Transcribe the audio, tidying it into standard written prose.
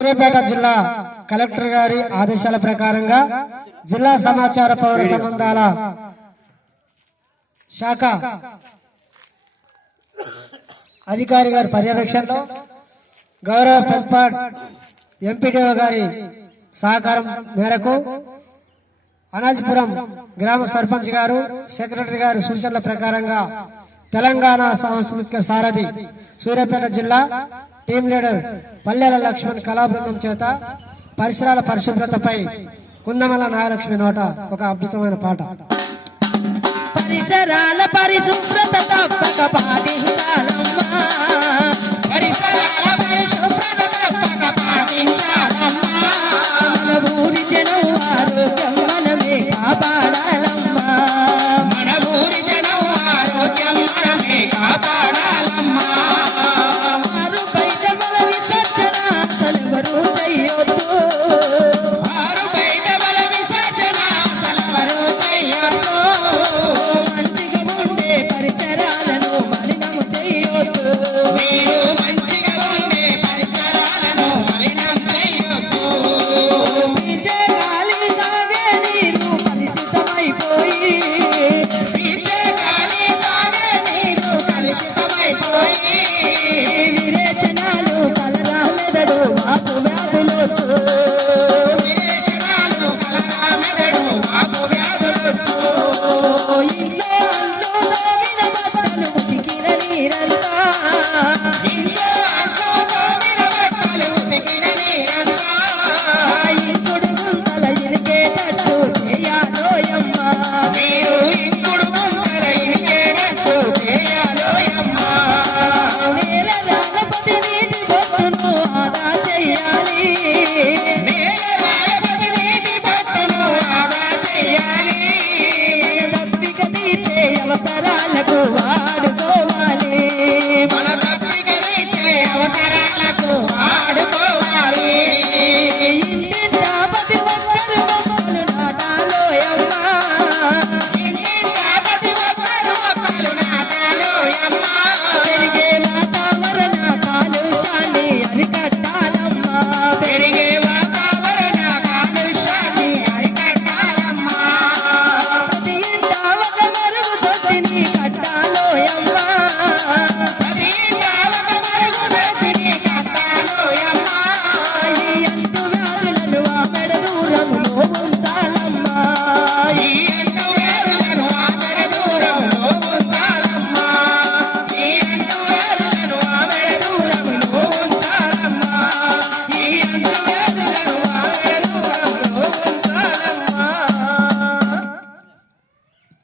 సూర్యాపేట జిల్లా కలెక్టర్ గారి ఆదేశాల ప్రకారంగా జిల్లా సమాచార పౌర సంబంధాల శాఖ అధికారి గారి పర్యవేక్షణలో గౌరవ పెంపాడ్ ఎంపీడీఓ గారి సహకారం మేరకు అనాజిపురం గ్రామ సర్పంచ్ గారు సెక్రటరీ గారి సూచనల ప్రకారంగా తెలంగాణ సాంస్కృతిక సారథి సూర్యాపేట జిల్లా టీం లీడర్ పల్లెల లక్ష్మణ్ కళా బృందం చేత పరిసరాల పరిశుభ్రతపై కుందమల నాగలక్ష్మి నోట ఒక అద్భుతమైన పాట. పరిసరాల పరిశుభ్రత తప్పక పాటించాలమ్మా, పరిసరాల పరిశుభ్రత తప్పక పాటించాలమ్మా, మన ఊరి జనం ఆరోగ్యం మనమే కాపాడాలమ్మా, మన ఊరి జనం ఆరోగ్యం మనమే కాపాడాలమ్మా. ఆరు బయట మల విసర్జన అసలెవరూ చెయ్యొద్దు, ఆరు బయట మల విసర్జన అసలెవరూ చెయ్యొద్దు, మంచిగా ఉండే పరిసరాలను మలినము చెయ్యొద్దు, మీరు మంచిగా ఉండే పరిసరాలను మలినం చెయ్యొద్దు. పీల్చే గాలి తాగే నీరు కలుషితమైపోయి, పీల్చే గాలి తాగే నీరు కలుషితమైపోయి, విరేచనాలు కలరా మెదడు వాపు